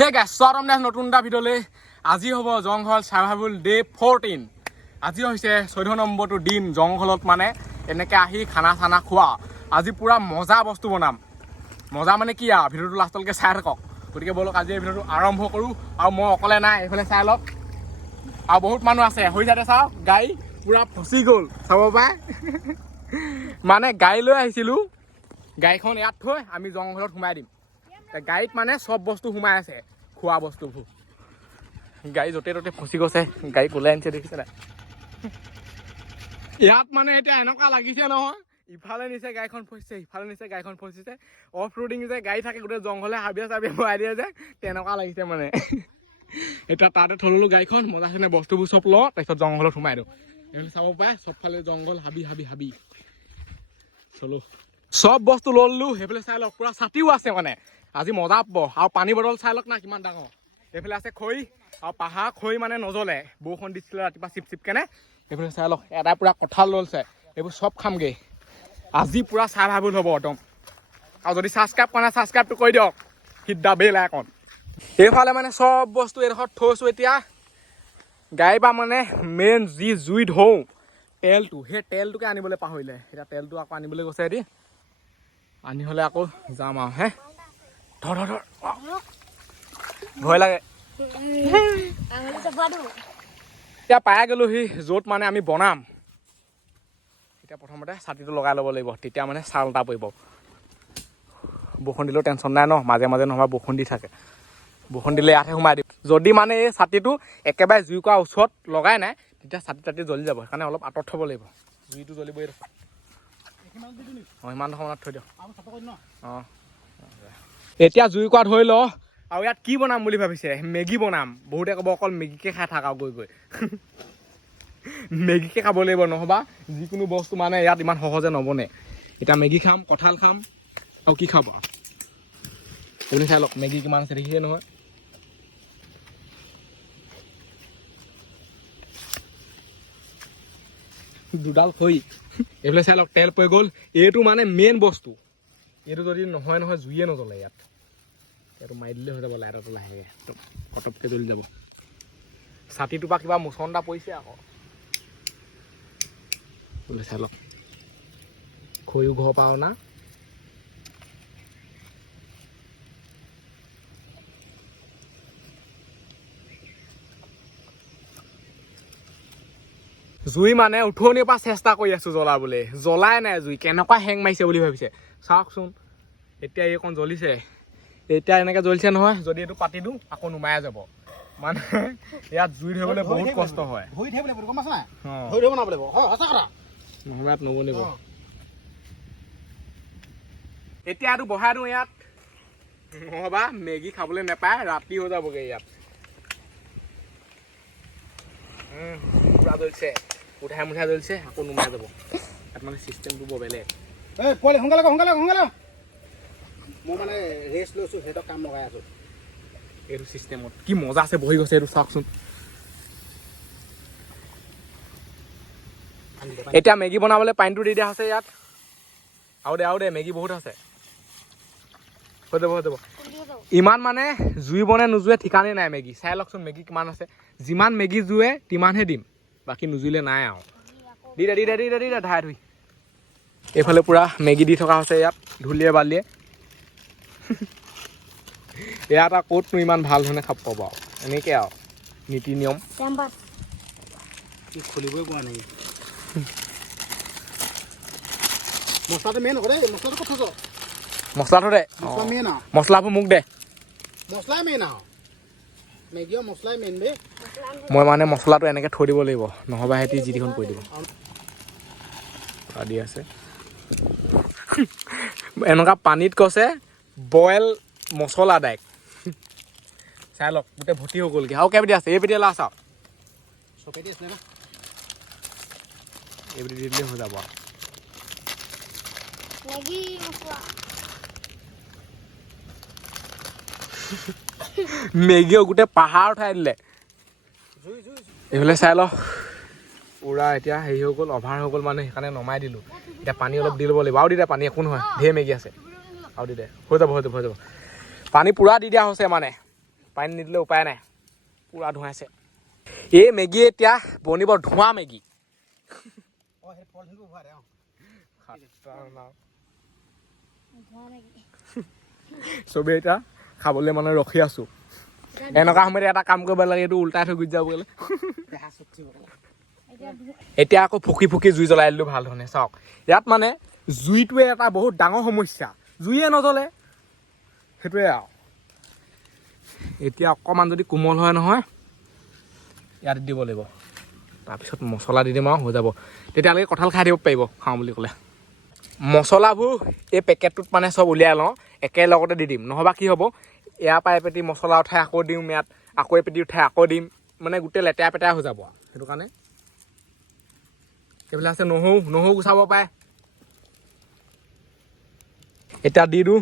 হে গাইছ স্বাগতম নতুন এটা ভিডিঅ'লৈ। আজি হ'ব জংঘল সাৰ্ভাইভেল ডে 14। আজি হৈছে 14 নম্বৰটো দিন জংঘলত মানে এনেকৈ আহি খানা চানা খোৱা। আজি পুৰা মজা বস্তু বনাম। মজা মানে কি আৰু ভিডিঅ'টো লাষ্টলৈকে চাই থাকক। গতিকে বলক আজি এই ভিডিঅ'টো আৰম্ভ কৰোঁ। আৰু মই অকলে নাই, এইফালে চাই লওক আৰু বহুত মানুহ আছে। হৈ যাতে চাওক গাড়ী পুৰা ফচি গ'ল চাব পাৰে। মানে গাড়ী লৈ আহিছিলোঁ, গাড়ীখন ইয়াত থৈ আমি জংঘলত সোমাই দিম। গাড়ীত মানে চব বস্তু সোমাই আছে, খোৱা বস্তুবোৰ। গাড়ী য'তে ত'তে ফচি গৈছে, গাড়ী ওলাই আনিছে দেখিছে নাই। ইয়াত মানে এতিয়া এনেকুৱা লাগিছে নহয়, ইফালে নিচে গাড়ীখন ফচিছে, ইফালে নিচে গাড়ীখন ফচিছে। অফ ৰোডিং যে গাড়ী থাকে গোটেই জংঘলে হাবিয়ে চাবিয়ে ভৰাই দিয়ে যে, তেনেকুৱা লাগিছে মানে। এতিয়া তাতে থলোঁ গাড়ীখন, মজাখিনি বস্তুবোৰ চব লওঁ, তাৰপিছত জংঘলত সোমাই দিওঁ। এইফালে চাব পাৰে চবফালে জংঘল হাবি হাবি হাবি। চলো চব বস্তু ললো। সেইফালে চাই লওক পুৰা ছাতিও আছে মানে, আজি মজা পাব। আৰু পানী বটল চাই লওক না কিমান ডাঙৰ। এইফালে আছে খৰি, আৰু পাহাৰ খৰি মানে নজ্বলে, বৰষুণ দিছিলে ৰাতিপুৱা চিপ চিপকেনে। এইফালে চাই লওক এটা পুৰা কঁঠাল লৈছে, এইবোৰ চব খামগৈ আজি। পুৰা সাৰ্ভাইভেল হ'ব একদম। আৰু যদি ছাবস্ক্ৰাইব কৰা নাই ছাবস্ক্ৰাইবটো কৰি দিয়ক, হিট দা বেল আইকন। এইফালে মানে চব বস্তু এডোখৰত থৈছোঁ। এতিয়া গাড়ীৰ পৰা মানে মেইন যি জুই ধৰোঁ তেলটো, সেই তেলটোকে আনিবলৈ পাহৰিলে। এতিয়া তেলটো আকৌ আনিবলৈ গৈছে এদি, আনি হ'লে আকৌ যাম আৰু। হে ধৰ ধৰ ধৰ, ভয় লাগে। এতিয়া পাই গ'লোহি য'ত মানে আমি বনাম। এতিয়া প্ৰথমতে ছাতিটো লগাই ল'ব লাগিব, তেতিয়া মানে ছাল এটা পৰিব। বৰষুণ দিলেও টেনশ্যন নাই ন, মাজে মাজে নহ'বা বৰষুণ দি থাকে। বৰষুণ দিলে ইয়াতহে সোমাই দিম। যদি মানে এই ছাতিটো একেবাৰে জুই কৰা ওচৰত লগাই নাই, তেতিয়া ছাতি তাতি জ্বলি যাব। সেইকাৰণে অলপ আঁতৰত থ'ব লাগিব, জুইটো জ্বলিবই। অঁ ইমান সময়ত থৈ দিয়ক। অঁ এতিয়া জুই কৰা ধৰি ল। আৰু ইয়াত কি বনাম বুলি ভাবিছে? মেগী বনাম। বহুতে ক'ব অকল মেগীকে খাই থাক আৰু গৈ গৈ। মেগীকে খাব লাগিব, নহ'বা যিকোনো বস্তু মানে ইয়াত ইমান সহজে নবনে। এতিয়া মেগী খাম, কঁঠাল খাম, আৰু কি খাব আপুনি চাই লওক। মেগী কিমান আছে দেখিছে নহয়। দুডাল খৰি। এইফালে চাই লওক তেল পৰি গ'ল। এইটো মানে মেইন বস্তু। এইটো যদি নহয় জুইয়ে নজ্বলে ইয়াত। এইটো মাৰি দিলে হৈ যাব, লাইটটো লাহেকৈ কটপকৈ জ্বলি যাব। ছাতিটোৰ পৰা কিবা মোচন এটা পৰিছে আকৌ। বোলে চাই লওক খৰিও ঘৰৰ পৰা অনা। জুই মানে উঠনিৰ পৰা চেষ্টা কৰি আছোঁ জ্বলাবলৈ, জ্বলাই নাই জুই। কেনেকুৱা হেং মাৰিছে বুলি ভাবিছে চাওকচোন। এতিয়া এইকণ জ্বলিছে, এতিয়া এনেকৈ জ্বলিছে নহয়। যদি এইটো পাতি দিওঁ আকৌ নুমাই যাব। মানে ইয়াত জুই ধৰিবলৈ বহুত কষ্ট হয়। নহ'লে ইয়াত নবনিব। এতিয়া এইটো বহাই দিওঁ ইয়াত, নহ'বা মেগী খাবলৈ নাপায়, ৰাতি হৈ যাবগৈ ইয়াত। পুৰা জ্বলিছে, উঠাই মুঠাই জ্বলিছে, আকৌ নুমাই যাব। ইয়াত মানে চিষ্টেমটো বৰ বেলেগ। সোনকালে সোনকালে মই মানে ৰেষ্ট লৈছোঁ, সিহঁতক কাম লগাই আছোঁ। এইটো চিষ্টেমত কি মজা আছে বহি গৈছে, এইটো চাওকচোন। এতিয়া মেগী বনাবলৈ পানীটো দি দিয়া হৈছে ইয়াত। আৰু দে মেগী বহুত আছে, হৈ যাব হৈ যাব। ইমান মানে জুই বনে নোজুৱে ঠিকানেই নাই মেগী। চাই লওকচোন মেগী কিমান আছে। যিমান মেগী জুৱে তিমানহে দিম, বাকী নুজুইলে নাই আৰু। দি দে ধাই ধুই। এইফালে পুৰা মেগী দি থকা হৈছে ইয়াত, ধূলিয়ে বালিয়ে। ইয়াত আৰু ক'তনো ইমান ভাল ধৰণে খাব পাব আৰু, এনেকৈ আৰু নীতি নিয়ম। খুলিবই পোৱা নাই। মছলাটো মেইন আকৌ দেই, মছলাটো ক'ত থৈছ? মছলাটো দে, মছলা মেইন আৰু, মছলাবোৰ মোক দে। মছলাই মেইন আৰু, মেগী আৰু মছলাই মেইন বে। মই মানে মছলাটো এনেকৈ থৈ দিব লাগিব, নহ'বা সিহঁতি যি টিখন কৰি দিব। দি আছে এনেকুৱা পানীত কৈছে বইল মছলা ডাইৰেক্ট। চাই লওক গোটেই ভৰ্তি হৈ গ'লগৈ। আৰু কেইপিটি আছে? এইপিটি লাষ্ট আৰু চকেদি আছে না, এইপিটি দি দিলে হৈ যাব আৰু। মেগীও গোটেই পাহাৰ উঠাই দিলে। এইফালে চাই ল পুৰা এতিয়া হেৰি হৈ গ'ল, অভাৰ হৈ গ'ল মানে, সেইকাৰণে নমাই দিলোঁ। এতিয়া পানী অলপ দি ল'ব লাগিব। আৰু দি দে পানী, একো নহয়, ঢেৰ মেগী আছে। আৰু দি দে, হৈ যাব। পানী পুৰা দি দিয়া হৈছে মানে, পানী নিদিলে উপায় নাই পুৰা ধুৱাইছে এই মেগী এতিয়া বনিব ধোঁৱা মেগী চবেই এতিয়া খাবলৈ মানে ৰখি আছো এনেকুৱা সময়ত এটা কাম কৰিব লাগে এইটো উল্টাই থৈ গুচি যাব গ'লে এতিয়া আকৌ ফুকি ফুকি জুই জ্বলাই দিলোঁ ভাল ধৰণে চাওক ইয়াত মানে জুইটোৱে এটা বহুত ডাঙৰ সমস্যা জুইয়ে নজ্বলে সেইটোৱে আৰু এতিয়া অকণমান যদি কোমল হয় নহয় ইয়াত দিব লাগিব তাৰপিছত মছলা দি দিম আৰু হৈ যাব তেতিয়ালৈকে কঁঠাল খাই দিব পাৰিব খাওঁ বুলি ক'লে মছলাবোৰ এই পেকেটটোত মানে চব উলিয়াই লওঁ একেলগতে দি দিম নহ'বা কি হ'ব ইয়াৰ পৰা এপেটি মছলা উঠাই আকৌ দিম ইয়াত আকৌ এপেটি উঠাই আকৌ দিম মানে গোটেই লেতেৰা পেতেৰা হৈ যাব আৰু সেইটো কাৰণে এইবিলাক আছে নহৰু গুচাব পাৰে এতিয়া দি দিওঁ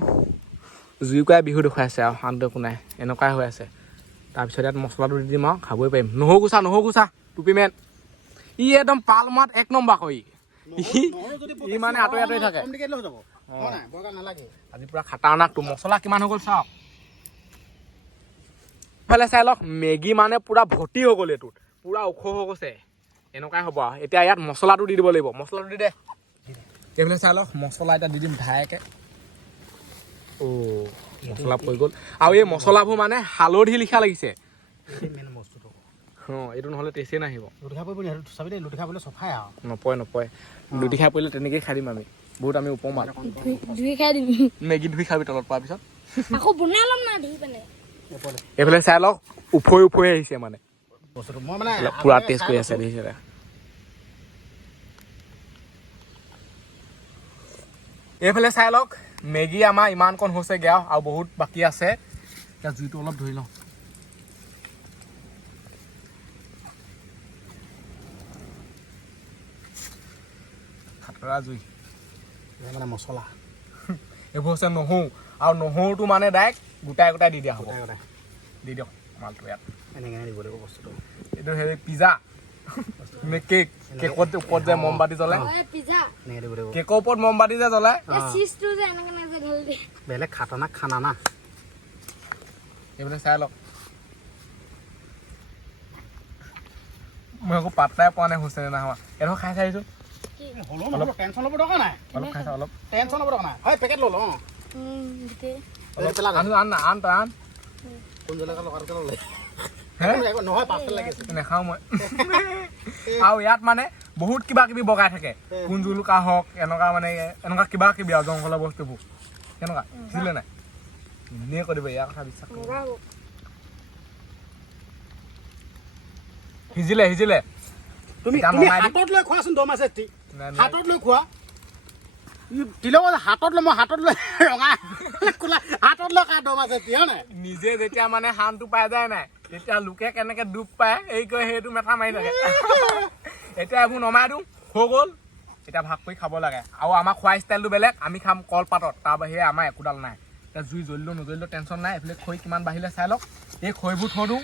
জুইকুৰাই বিহু দেখুৱাইছে আৰু শান্ত একো নাই এনেকুৱাই হৈ আছে তাৰপিছত ইয়াত মছলাটো দি দিম আৰু খাবই পাৰিম নহৰু গুচা টুপি মেন ই একদম পাল মাত 1 নম্বৰ কৰি ই মানে আঁতৰি থাকে আজি পুৰা খাটাৰনাকটো মছলা কিমান হৈ গ'ল চাওক ইফালে চাই লওক মেগী মানে পুৰা ভৰ্তি হৈ গ'ল এইটোত পুৰা ওখ হৈ গৈছে এনেকুৱাই হ'ব আৰু এতিয়া ইয়াত মছলাটো দি দিব লাগিব মছলাটো দি দে এইফালে চাই লওক মছলা এতিয়া দি দিম ধাইকৈ মছলা পৰি গ'ল আৰু এই মছলাবোৰ মানে হালধি লিখা লাগিছে এইটো নহ'লে টেষ্টেই নাহিব নপৰে লুটি খাই পৰিলে তেনেকেই খাই দিম আমি বহুত আমি উপম মেগী ধুই খাবি তলত পোৱাৰ পিছত এইফালে চাই লওক উফৈ আহিছে মানে পুৰা টেষ্ট কৰি আছে দেখিছে এইফালে চাই লওক মেগী আমাৰ ইমানকণ হৈছেগৈ আৰু বহুত বাকী আছে এতিয়া জুইটো অলপ ধৰি লওঁ খাতৰা জুই মানে মছলা এইবোৰ হৈছে নহৰু আৰু নহৰুটো মানে ডাইৰেক্ট গোটাই দি দিয়া হ'ব দি দিয়ক মালটো ইয়াত এনেকৈ দিব লাগিব বস্তুটো এইটো হেৰি পিজ্জা কেকত ওপৰত যে মমবাতি জ্বলাই কেকৰ ওপৰত মমবাতি যে জ্বলাই বেলেগ খাটাৰনাক খানা না এইবিলাক চাই লওক মই আকৌ পাত্তাই পোৱা নাই হৈছে নে নাহোৱা এইটো খাই চাইছোঁ টেনচন ল'ব দৰকাৰ নাই অলপ খাইছা অলপ টেনচন ল'ব দৰকাৰ নাই হয় পেকেট ল'লো আন কোন জেগাত লগাৰ ল'লে নহয় পাৰ্চেল লাগিছে নাখাওঁ মই আৰু ইয়াত মানে বহুত কিবা কিবি বগাই থাকে কোন জুলুকা হওক এনেকুৱা কিবা কিবি আৰু জংঘলৰ বস্তুবোৰ কেনেকুৱা সিজিলে নাই এনেই কৰিব ইয়াৰ কথা বিশ্বাস কৰিব সিজিলে তুমি হাতত লৈ খোৱাচোন দম আছে হাতত লৈ খোৱা হাতত লৈ মই হাতত লৈ ৰঙা হাতত লৈ কা দম আছে নাই নিজে যেতিয়া মানে হানটো পাই যায় নাই তেতিয়া লোকে কেনেকে ডুব পায় এই কৈ সেইটো মেথা মাৰি থাকে এতিয়া এইবোৰ নমাই দিওঁ হৈ গ'ল এতিয়া ভাগ কৰি খাব লাগে আৰু আমাৰ খোৱা ষ্টাইলটো বেলেগ আমি খাম কলপাতত তাৰ বাহিৰে আমাৰ একোডাল নাই এতিয়া জুই জ্বলিলেও নজ্বলিলেও টেনশ্যন নাই এইফালে খৈ কিমান বাঢ়িলে চাই লওক এই খৈবোৰ থৈ দিওঁ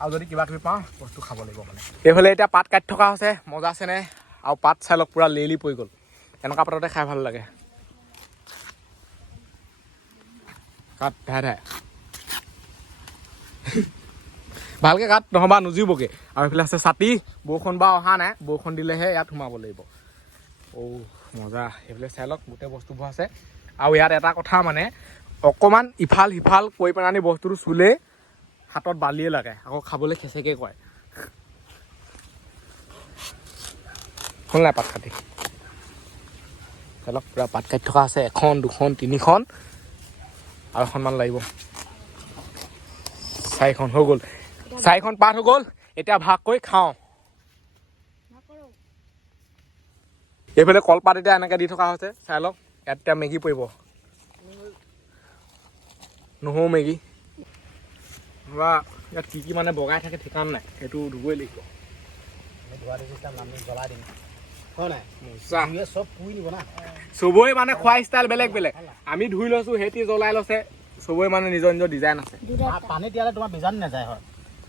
আৰু যদি কিবা কিবি পাওঁ বস্তু খাব লাগিব মানে এইফালে এতিয়া পাত কাটি থকা হৈছে মজা আছেনে আৰু পাত চাই লওক পুৰা লেলি পৰি গ'ল এনেকুৱা পাততে খাই ভাল লাগে কাট ধাই ভালকৈ কাট নহ'বা নুজিবগৈ আৰু এইফালে আছে ছাতি বৰষুণ বা অহা নাই বৰষুণ দিলেহে ইয়াত সোমাব লাগিব মজা এইফালে চাই লওক গোটেই বস্তুবোৰ আছে আৰু ইয়াত এটা কথা মানে অকণমান ইফাল সিফাল কৰি পেলানি বস্তুটো চুলে হাতত বালিয়ে লাগে আকৌ খাবলৈ খেচেকৈ কয় হ'ল নাই পাত কাটি চাই লওক পূৰা পাত কাটি থকা আছে 1 2 3 আৰু এখনমান লাগিব 4খন হৈ গ'ল 4খন পাত হৈ গ'ল এতিয়া ভাগ কৰি খাওঁ এইফালে কলপাত এতিয়া এনেকৈ দি থকা হৈছে চাই লওক ইয়াত এতিয়া মেগী পৰিব নহৰু মেগী বা ইয়াত কি মানে বগাই থাকে ঠিকান নাই সেইটো ধুবই লাগিব জ্বলাই দিম চবৰে মানে খোৱা ষ্টাইল বেলেগ আমি ধুই লৈছো সিহঁতি জ্বলাই লৈছে চবৰে মানে নিজৰ ডিজাইন আছে পানী তিয়ালে তোমাৰ বীজাণু নাযায় হয়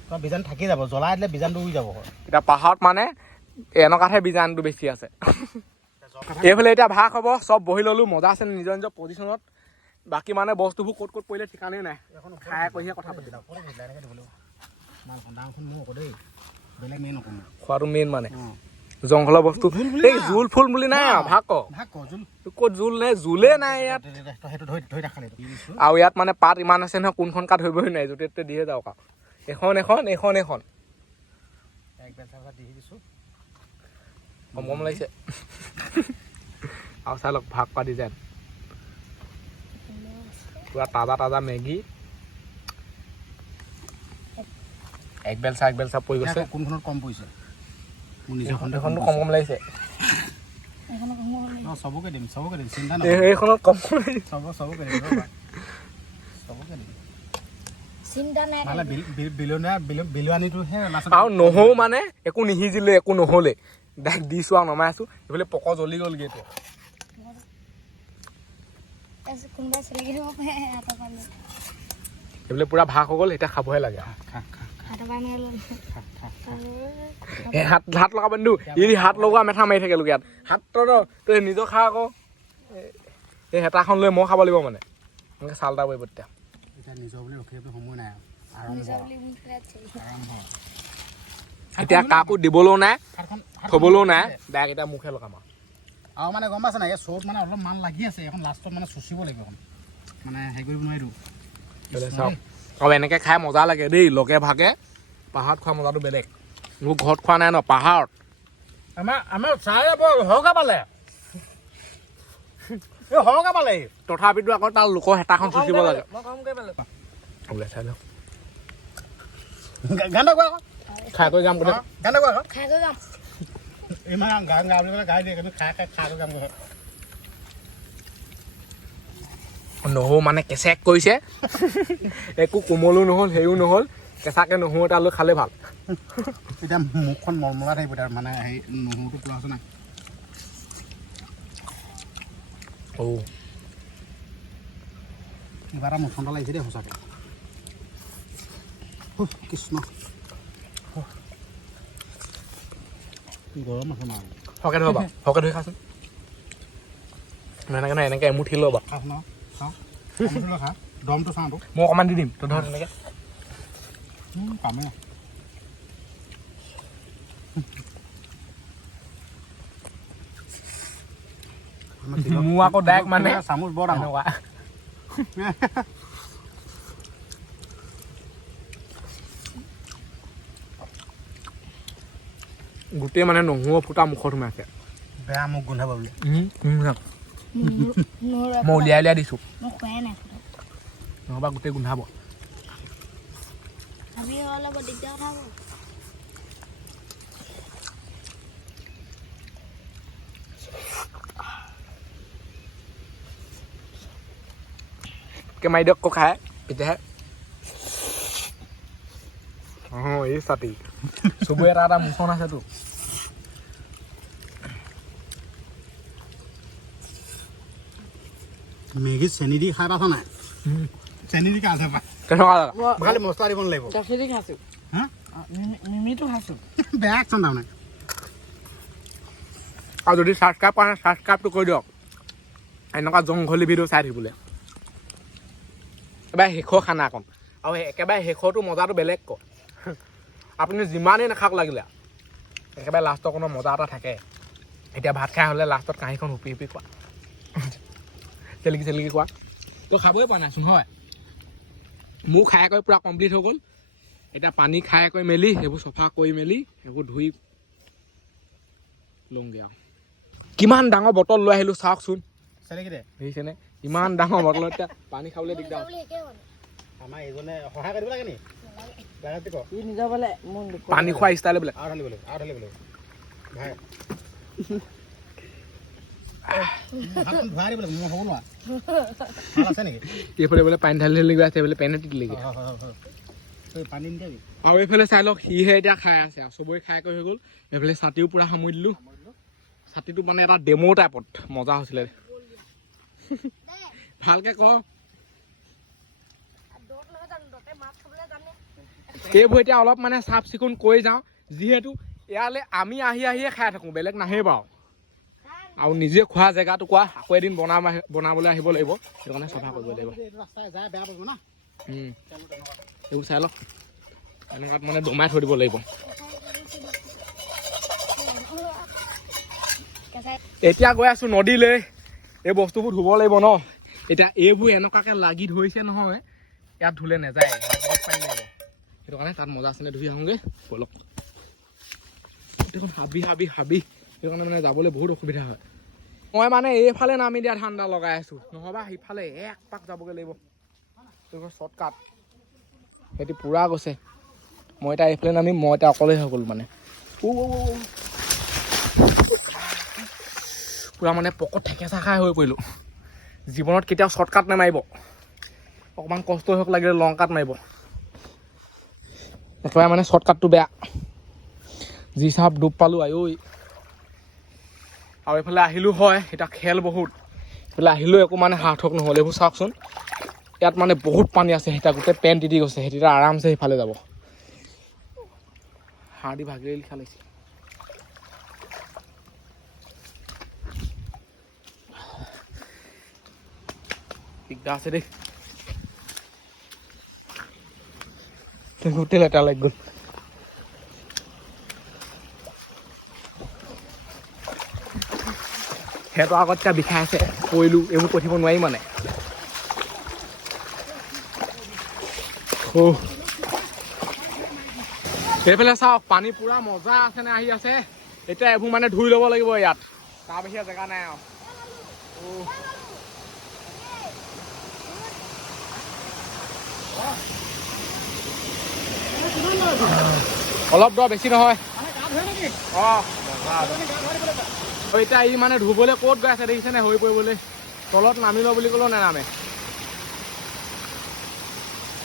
তোমাৰ বীজাণু থাকি যাব জ্বলাই দিলে বীজাণুটো উৰি যাব হয় এতিয়া পাহাৰত মানে এনেকুৱাতহে বীজাণুটো বেছি আছে এইফালে এতিয়া ভাগ হ'ব চব বহি ল'লো মজা আছে নিজৰ পজিশ্যনত বাকী মানে বস্তুবোৰ ক'ত ক'ত পৰিলে ঠিকানেই নাই খাই কৈহে কথা পাতি খোৱাটো মেইন মানে জংঘলৰ বস্তু এই জোল ফুল বুলি নাই ভাগ ক'ত জোল নে জোলে নাই ইয়াত আৰু ইয়াত মানে পাত ইমান আছে নহয় কোনখন কাঠ ধৰিবই নাই য'তে ত'তে দিয়ে যাওক আৰু এখন এখন এখন এখন কম কম লাগিছে আৰু চাই লওক ভাগ পা ডিজাইন পুৰা তাজা তাজা মেগী এক বেলচা পৰি গৈছে কোনখনত কম পৰিছে এইখনটো কম কম লাগিছে চবকে দিম চিন্তা নাই এইখনত কম চবকে দিম চিন্তা নাই বিলুৱানীটোহে আৰু নহও মানে একো নিসিজিলে একো নহ'লে ডাইৰেক্ট দিছোঁ আৰু নমাই আছোঁ এইফালে পক জ্বলি গ'লগৈ এইটো কোনোবাই চেলেকি দিব পাৰে হাতৰ পৰা এইফালে পুৰা ভাগ হৈ গ'ল এতিয়া খাবহে লাগে হাতৰ পৰা এই হাত লগাব নিদিওঁ ই হাত লগোৱা মেথা মাৰি থাকে লোক ইয়াত হাতৰ তই নিজৰ খা আকৌ এই হেতাখন লৈ মই খাব লাগিব মানে এনেকৈ চাল এটা পৰিব তেতিয়া নিজৰ বুলি ৰখি সময় নাই এতিয়া কাকো দিবলৈও নাই থ'বলৈও নাই ডাইৰেক্ট এতিয়া মুখে লগাম আৰু মানে গম পাইছে নাই এই চৌত মানে অলপ মান লাগি আছে এখন লাষ্টত মানে চুচিব লাগিব এখন মানে হেৰি কৰিব নোৱাৰিলোঁ চাওক আৰু এনেকৈ খাই মজা লাগে দেই লগে ভাগে পাহাৰত খোৱা মজাটো বেলেগ মোৰ ঘৰত খোৱা নাই ন পাহাৰত আমাৰ চাই বৰ সৰহকৈ পালে সৰহকৈ পালে তথাপিতো আকৌ তাৰ লোকৰ হেতাখন চুচিব লাগে ওলাই চাই লওক গান গোৱা আকৌ খাই কৰি যাম গোটেই গান গোৱা আকৌ খাই গৈ যাম ইমান গান গা বুলি ক'লে গাই দিয়ে কিন্তু খাই কৰি যাম নহৰু মানে কেঁচেক কৰিছে একো কোমলো নহ'ল হেৰিও নহ'ল কেঁচাকৈ নহৰু এটা লৈ খালে ভাল এতিয়া মুখখন মলমলা থাকিব তাৰ মানে হেৰি নহৰুটো পোৱা আছে নাই কিবা এটা মুখখন লাগিছে দেই সঁচাকৈ কৃষ্ণ গৰম আছে নাই সৰহকৈ ধৰিব সৰহকৈ ধৰি খাচোন এনেকৈ নহয় এনেকৈ এমুঠি ল'বা খাওঁ ন চাওঁ খা দমটো চাওঁতো মই অকণমান দি দিম তই ধৰ তেনেকৈ পামেই মোৰ আকৌ ডাইৰেক্ট মানে চামুচ বৰ ডাঙৰ এনেকুৱা গোটেই মানে নহৰু ফুটা মুখত সোমাইছে বেয়া মুখ গোন্ধাব বোলে মই উলিয়াই উলিয়াই দিছোঁ মই খোৱাই নাই নহ'বা গোটেই গোন্ধাব ভাবি হ'লে বৰ দিগদাৰ কথা হ'ব মাৰি দিয়ক আকৌ খাই তেতিয়াহে অঁ এই চাটি চবৰে এটা এটা মুখন আছেতো মেগীত চেনি দি খাই পাইছা নাই চেনি দি খাই পাই কেনেকুৱা খালি মছলা দিব নালাগিব খাইছোঁ হা মিমিটো খাইছোঁ বেয়া একচোন তাৰমানে আৰু যদি ছাবস্ক্ৰাইব কৰা নাই ছাবস্ক্ৰাইবটো কৰি দিয়ক এনেকুৱা জংঘলী ভিডিঅ' চাই থাকিবলৈ একেবাৰে শেষৰ খানা অকণ আৰু একেবাৰে শেষৰটো মজাটো বেলেগ ক আপুনি যিমানেই নাখাওক লাগিলে একেবাৰে লাষ্টৰ কোনো মজা এটা থাকে এতিয়া ভাত খাই হ'লে লাষ্টত কাঁহীখন হুপি হুপি খোৱা চেলেকি চেলেকি খোৱা তই খাবই পৰা নাইচোন হয় মোৰ খাই কৰি পূৰা কমপ্লিট হৈ গ'ল এতিয়া পানী খাই কৰি মেলি সেইবোৰ চফা কৰি মেলি সেইবোৰ ধুই লওঁগৈ আৰু কিমান ডাঙৰ বটল লৈ আহিলোঁ চাওকচোন চেলেকি দে দেখিছেনে ইমান ডাঙৰ বটলত এতিয়া পানী খাবলৈ দিগদাৰ আমাৰ এইজনে সহায় কৰিব লাগে নি নিজৰ বোলে পানী খোৱা ষ্টাইল বোলে আৰু ঢালিব লাগিব ভাই ধুৱাই দিব লাগিব মই হ'ব নোৱাৰা ভাল আছে নেকি এইফালে বোলে পানী ঢালি ঢালি গৈ আছে এইফালে পেনে তিতিলেগৈ পানী নিদিবি আৰু এইফালে চাই লওক সিহে এতিয়া খাই আছে আৰু চবৰে খাই কৰি হৈ গ'ল এইফালে ছাতিও পূৰা সামৰি দিলোঁ ছাতিটো মানে এটা ডেমো টাইপত মজা হৈছিলে ভালকৈ ক এইবোৰ এতিয়া অলপ মানে চাফ চিকুণ কৰি যাওঁ যিহেতু ইয়ালৈ আমি আহিয়ে খাই থাকোঁ বেলেগ নাহে বাৰু আৰু নিজে খোৱা জেগাটো কোৱা আকৌ এদিন বনাবলৈ আহিব লাগিব সেইটো কাৰণে চফা কৰিব লাগিব এইবোৰ চাই লওক এনেকুৱাত মানে দমাই থৈ দিব লাগিব এতিয়া গৈ আছো নদীলৈ এই বস্তুবোৰ ধুব লাগিব ন এতিয়া এইবোৰ এনেকুৱাকে লাগি ধৰিছে নহয় ইয়াত ধুলে নাযায় পানী লাগিব সেইটো কাৰণে তাত মজা আছিলে ধুই আহোঁগৈ বলক দেখোন হাবি হাবি হাবি সেইটো কাৰণে মানে যাবলৈ বহুত অসুবিধা হয় মই মানে এইফালে নামি দিয়া ঠাণ্ডা লগাই আছো নহবা সিফালে এক পাক যাবগৈ লাগিব শ্বৰ্টকাট সিহঁতি পুৰা গৈছে মই এতিয়া এইফালে নামি মই এতিয়া অকলেই হৈ গ'লো মানে পুৰা মানে পকত ঠেকেচা খাই হৈ পৰিলোঁ জীৱনত কেতিয়াও শ্বৰ্টকাট নামাৰিব অকণমান কষ্ট হওক লাগিলে লং কাট মাৰিব একেবাৰে মানে শ্বৰ্টকাটটো বেয়া যি চাপ ডুব পালোঁ আয়ৈ আৰু এইফালে আহিলোঁ হয় এতিয়া খেল বহুত এইফালে আহিলেও একো মানে সাৰ্থক নহ'ল এইবোৰ চাওকচোন ইয়াত মানে বহুত পানী আছে এতিয়া গোটেই পেণ্ট তিতি গৈছে সিহঁতি আৰামছে সিফালে যাব হাঁহ দি ভাগিলে লিখা লাগিছে দিগদাৰ আছে দেই গোটেই লেতেৰা লাগি গ'ল সিহঁতৰ আগত এতিয়া বিষাই আছে পৰিলোঁ এইবোৰ পঠিব নোৱাৰি মানে এইফালে চাওক পানী পুৰা মজা আছে নে আহি আছে এতিয়া এইবোৰ মানে ধুই ল'ব লাগিব ইয়াত তাৰ বাহিৰে জেগা নাই আৰু অলপ দৰ বেছি নহয় এতিয়া ই মানে ধুবলৈ ক'ত গৈ আছে দেখিছেনে হৈ পৰিবলৈ তলত নামি ল বুলি ক'লেও নানামে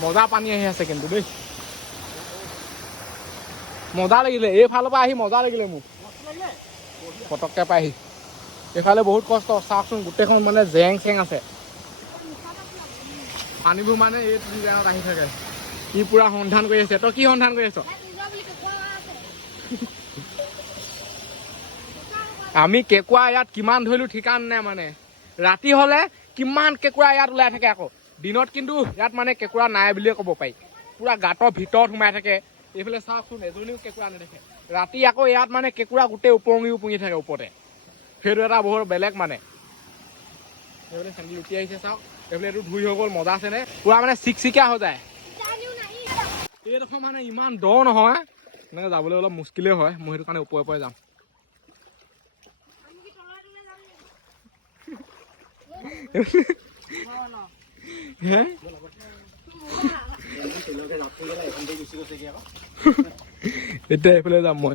মজা পানী আহি আছে কিন্তু দেই মজা লাগিলে এইফালৰ পৰা আহি মজা লাগিলে মোক পটককৈ পাই আহি এইফালে বহুত কষ্ট চাওকচোন গোটেইখন মানে জেং চেং আছে পানীবোৰ মানে এই জেগাত আহি থাকে ই পুৰা সন্ধান কৰি আছে তই কি সন্ধান কৰি আছ আমি কেঁকুৰা ইয়াত কিমান ধৰিলোঁ ঠিকান নাই মানে ৰাতি হ'লে কিমান কেঁকুৰা ইয়াত ওলাই থাকে আকৌ দিনত কিন্তু ইয়াত মানে কেঁকুৰা নাই বুলিয়ে ক'ব পাৰি পুৰা গাঁতৰ ভিতৰত সোমাই থাকে এইফালে চাওকচোন এজনীও কেঁকুৰা নেদেখে ৰাতি আকৌ ইয়াত মানে কেঁকুৰা গোটেই উপঙি থাকে ওপৰতে সেইটো এটা বহুত বেলেগ মানে এইফালে চেণ্ডেল উঠি আহিছে চাওক এইফালে এইটো ধুই হৈ গ'ল মজা আছেনে পুৰা মানে চিকচিকীয়া হৈ যায় এইডোখৰ মানে ইমান দ নহয় এনেকৈ যাবলৈ অলপ মুস্কিলেই হয় মই সেইটো কাৰণে ওপৰে যাম এতিয়া এইফালে যাম মই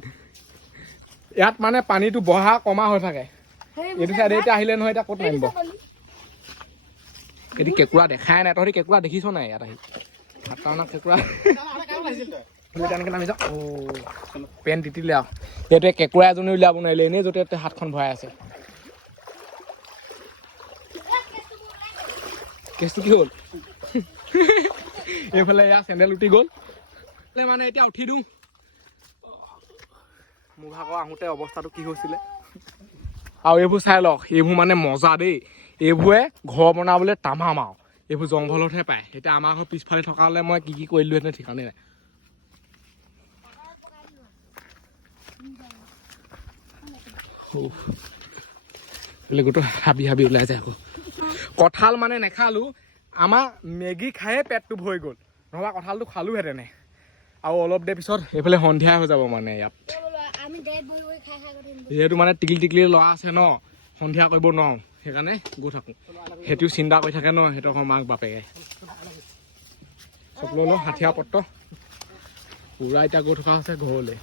ইয়াত মানে পানীটো বহা কমা হৈ থাকে এইটো চাইডে এতিয়া আহিলে নহয় এতিয়া ক'ত নামিব এতিয়া কেঁকুৰা দেখাই নাই তহঁতি কেঁকুৰা দেখিছ নাই ইয়াত আহি খাটাৰনাক কেঁকুৰা তেনেকৈ নামি যাওঁ পেণ্ট তিতিলে আৰু সেইটোৱে কেঁকুৰা এজনী উলিয়াব নোৱাৰিলে এনেই য'তে ত'তে হাতখন ভৰাই আছে কেছটো কি হ'ল এইফালে ইয়াৰ চেণ্ডেল উঠি গ'ল মানে এতিয়া উঠি দিওঁ মোৰ ভাগৰ আহোঁতে অৱস্থাটো কি হৈছিলে আৰু এইবোৰ চাই লওক এইবোৰ মানে মজা দেই এইবোৰে ঘৰ বনাবলৈ তামাম আৰু এইবোৰ জংঘলতহে পায় এতিয়া আমাৰ ঘৰ পিছফালে থকা হ'লে মই কি কৰিলোহেঁতেন ঠিকানে নাই গোটেই হাবি হাবি ওলাই যায় আকৌ কঁঠাল মানে নেখালোঁ আমাৰ মেগী খায়ে পেটটো ভৰি গ'ল নহ'বা কঁঠালটো খালোহেঁতেনে আৰু অলপ দেৰি পিছত এইফালে সন্ধিয়া হৈ যাব মানে ইয়াত যিহেতু মানে টিকলি ল'ৰা আছে ন সন্ধিয়া কৰিব নোৱাৰোঁ সেইকাৰণে গৈ থাকোঁ সেইটোও চিন্তা কৰি থাকে ন সিহঁতৰ মাক বাপেকে চব লৈ লওঁ হাথিয়াৰ পত্ৰ পুৰা এতিয়া গৈ থকা হৈছে ঘৰলৈ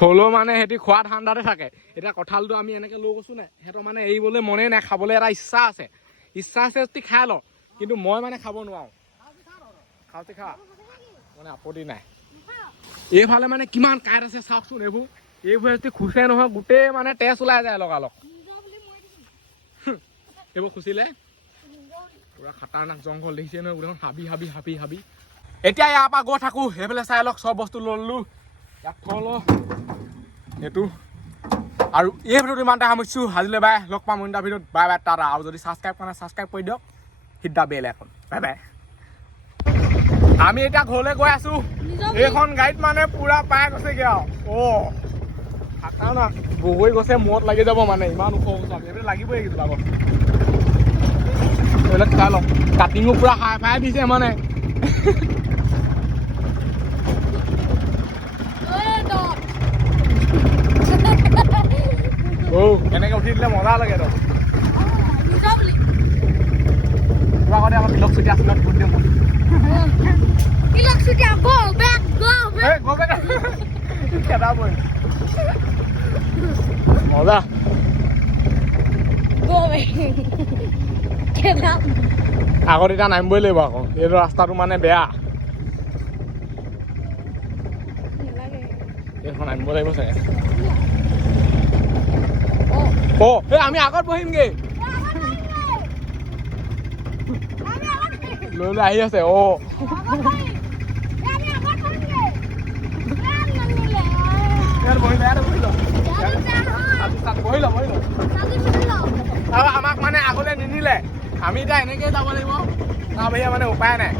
হ'লেও মানে সিহঁতি খোৱা ঠাণ্ডাতে থাকে এতিয়া কঁঠালটো আমি এনেকৈ লৈ গৈছোঁ নাই সিহঁতৰ মানে এৰিবলৈ মনেই নাই খাবলৈ এটা ইচ্ছা আছে যদি খাই ল কিন্তু মই মানে খাব নোৱাৰোঁ খাওঁতে খা মানে আপত্তি নাই এইফালে মানে কিমান কাঁইট আছে চাওকচোন এইবোৰ যদি খুচে নহয় গোটেই মানে তেজ ওলাই যায় লগালগ এইবোৰ খুচিলে পুৰা খাটাৰনাক জংঘল দেখিছে নহয় গোটেইখন হাবি হাবি হাবি হাবি এতিয়া ইয়াৰ পৰা গৈ থাকোঁ সেইফালে চাই লওক চব বস্তু ল'লোঁ ইয়াত থ'ল সেইটো আৰু এই ভিডিঅ'টো ইমানতে সামৰিছোঁ আজিলৈ বাই লগ পাম অন্য ভিডিঅ'ত বাই বাই টাটা আৰু যদি ছাবস্ক্ৰাইব কৰা নাই ছাবস্ক্ৰাইব কৰি দিয়ক হিট দা বেল এখন বাই বাই আমি এতিয়া ঘৰলৈ গৈ আছোঁ এইখন গাড়ীত মানে পুৰা পাই গৈছেগৈ আৰু থাকা না বগৈ গৈছে মূৰত লাগি যাব মানে ইমান ওখ ওখ এইবিলাক লাগিবই কিন্তু আগত এইবিলাক চাই লওঁ কাটিঙো পুৰা হাই ফাই দিছে মানে এনেকে উঠি দিলে মজা লাগে তো আগতে আমাৰ তিলক চুটি আছিল মজা আগত এতিয়া নামিবই লাগিব আকৌ এইটো ৰাস্তাটো মানে বেয়া এইখন নামিব লাগিব চাগে আমি আগত বহিমগে লৈ লৈ আহি আছে আমাক মানে আগলৈ নিনিলে আমি এতিয়া এনেকেই যাব লাগিব তাৰ বাহিৰে মানে উপায় নাই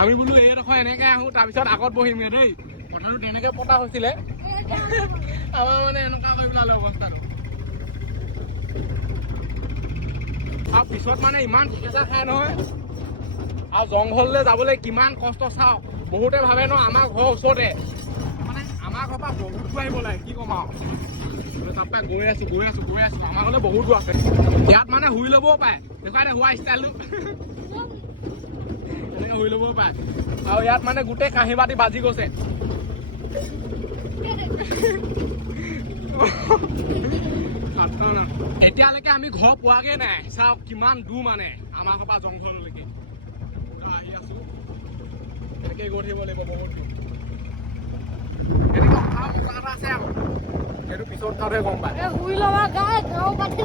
আমি বোলো এইডোখৰ এনেকে আহো তাৰপিছত আগত বহিমগে দেই কথাটো তেনেকে পতা হৈছিলে আমাৰ মানে এনেকুৱা কৰি পেলালে অৱস্থাটো আৰু পিছত মানে ইমান ঠেকেচা খাই নহয় আৰু জংঘললৈ যাবলৈ কিমান কষ্ট চাওঁ বহুতে ভাবে ন আমাৰ ঘৰৰ ওচৰতে মানে আমাৰ ঘৰৰ পৰা বহুত দূৰ আহিব লাগে কি ক'ম আৰু তাৰপৰা গৈ আছো আমাৰ ঘৰলৈ বহুত দূৰ আছে ইয়াত মানে শুই ল'বও পাৰে দেখুৱাই দে হোৱা ষ্টাইলটো এনেকৈ শুই ল'বও পাৰে আৰু ইয়াত মানে গোটেই কাঁহী বাতি বাজি গৈছে এতিয়ালৈকে আমি ঘৰ পোৱাগে নাই চাওক কিমান দূৰ মানে আমাৰ ঘৰৰ পৰা জংঘললৈকে আহি আছো এনেকৈ গৈ থাকিব লাগিব বহুত দূৰ এনেকৈ কথা এটা আছে আকৌ সেইটো পিছত তাতহে গম পায় শুই ল'বা গা পাতি